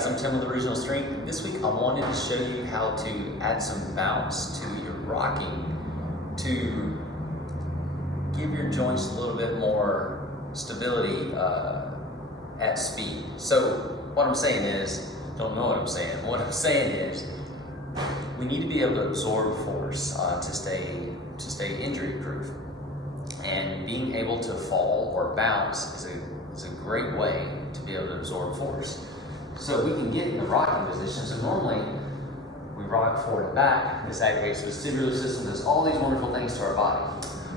guys, I'm Tim with Original Strength. This week I wanted to show you how to add some bounce to your rocking to give your joints a little bit more stability at speed. So what I'm saying is, don't know what I'm saying. What I'm saying is we need to be able to absorb force to stay injury proof. And being able to fall or bounce is a great way to be able to absorb force. So we can get in the rocking position. So normally we rock forward and back. This activates the vestibular system, does all these wonderful things to our body.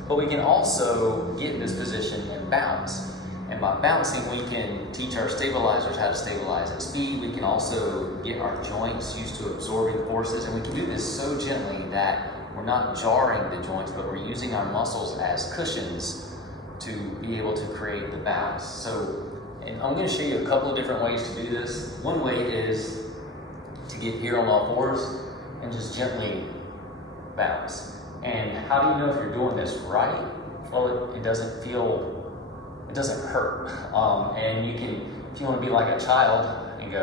But we can also get in this position and bounce. And by bouncing, we can teach our stabilizers how to stabilize at speed. We can also get our joints used to absorbing forces. And we can do this so gently that we're not jarring the joints, but we're using our muscles as cushions to be able to create the bounce. So, and I'm going to show you a couple of different ways to do this. One way is to get here on all fours and just gently bounce. And how do you know if you're doing this right? Well, it doesn't hurt. And you can, if you want to be like a child and go,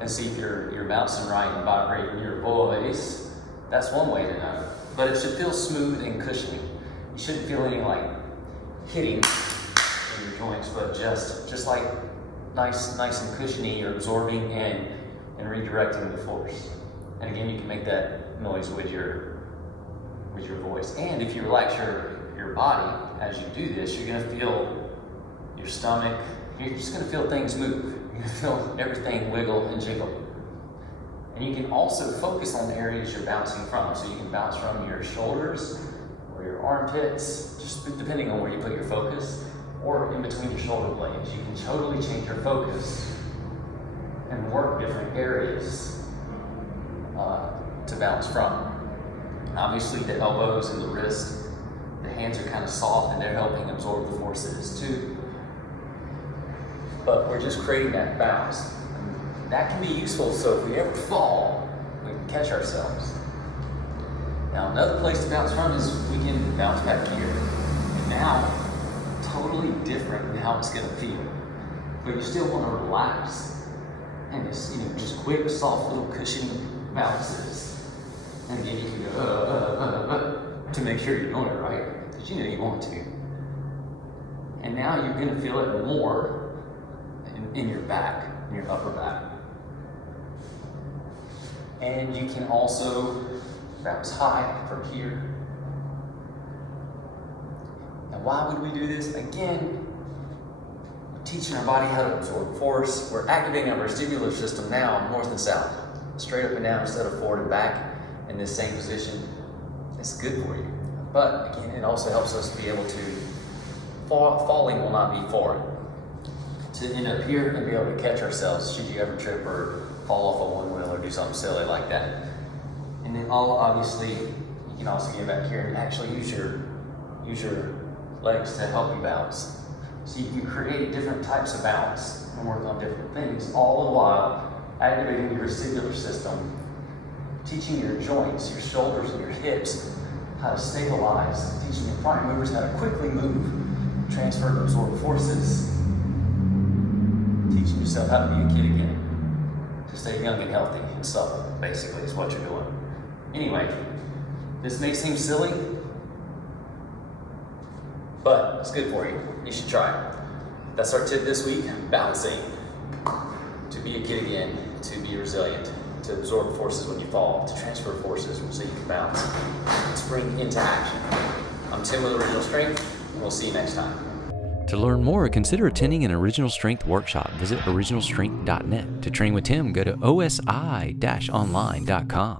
and see if you're bouncing right and vibrating your voice, that's one way to know. But it should feel smooth and cushiony. You shouldn't feel any like hitting in your joints, but just like nice and cushiony. You're absorbing and redirecting the force. And again, you can make that noise with your voice. And if you relax your body as you do this, you're going to feel your stomach. You're just going to feel things move. You're going to feel everything wiggle and jiggle. And you can also focus on the areas you're bouncing from. So you can bounce from your shoulders or your armpits, just depending on where you put your focus, or in between your shoulder blades. You can totally change your focus and work different areas to bounce from. Obviously, the elbows and the wrist, the hands are kind of soft and they're helping absorb the forces too. But we're just creating that bounce. And that can be useful, so if we ever fall, we can catch ourselves. Now, another place to bounce from is we can bounce back here. And now, totally different in how it's going to feel. But you still want to relax. And it's, just quick, soft, little cushiony bounces. And again, you can go, to make sure you're doing it right, because you want to. And now you're going to feel it more in your back, in your upper back. And you can also bounce high from here. Now, why would we do this? Again, we're teaching our body how to absorb force. We're activating our vestibular system now, north and south, straight up and down instead of forward and back in this same position. It's good for you. But again, it also helps us to be able to, falling will not be foreign. To end up here and be able to catch ourselves should you ever trip or fall off a one wheel or do something silly like that. And then obviously, you can also get back here and actually use your legs to help you bounce. So you can create different types of bounce and work on different things, all the while activating your vestibular system, teaching your joints, your shoulders and your hips how to stabilize, teaching your prime movers how to quickly move, transfer and absorb forces, teaching yourself how to be a kid again, to stay young and healthy and supple, basically, is what you're doing. Anyway, this may seem silly, but it's good for you. You should try it. That's our tip this week, bouncing, to be a kid again, to be resilient, to absorb forces when you fall, to transfer forces so you can bounce, to spring into action. I'm Tim with Original Strength, and we'll see you next time. To learn more, consider attending an Original Strength workshop. Visit originalstrength.net. To train with Tim, go to osi-online.com.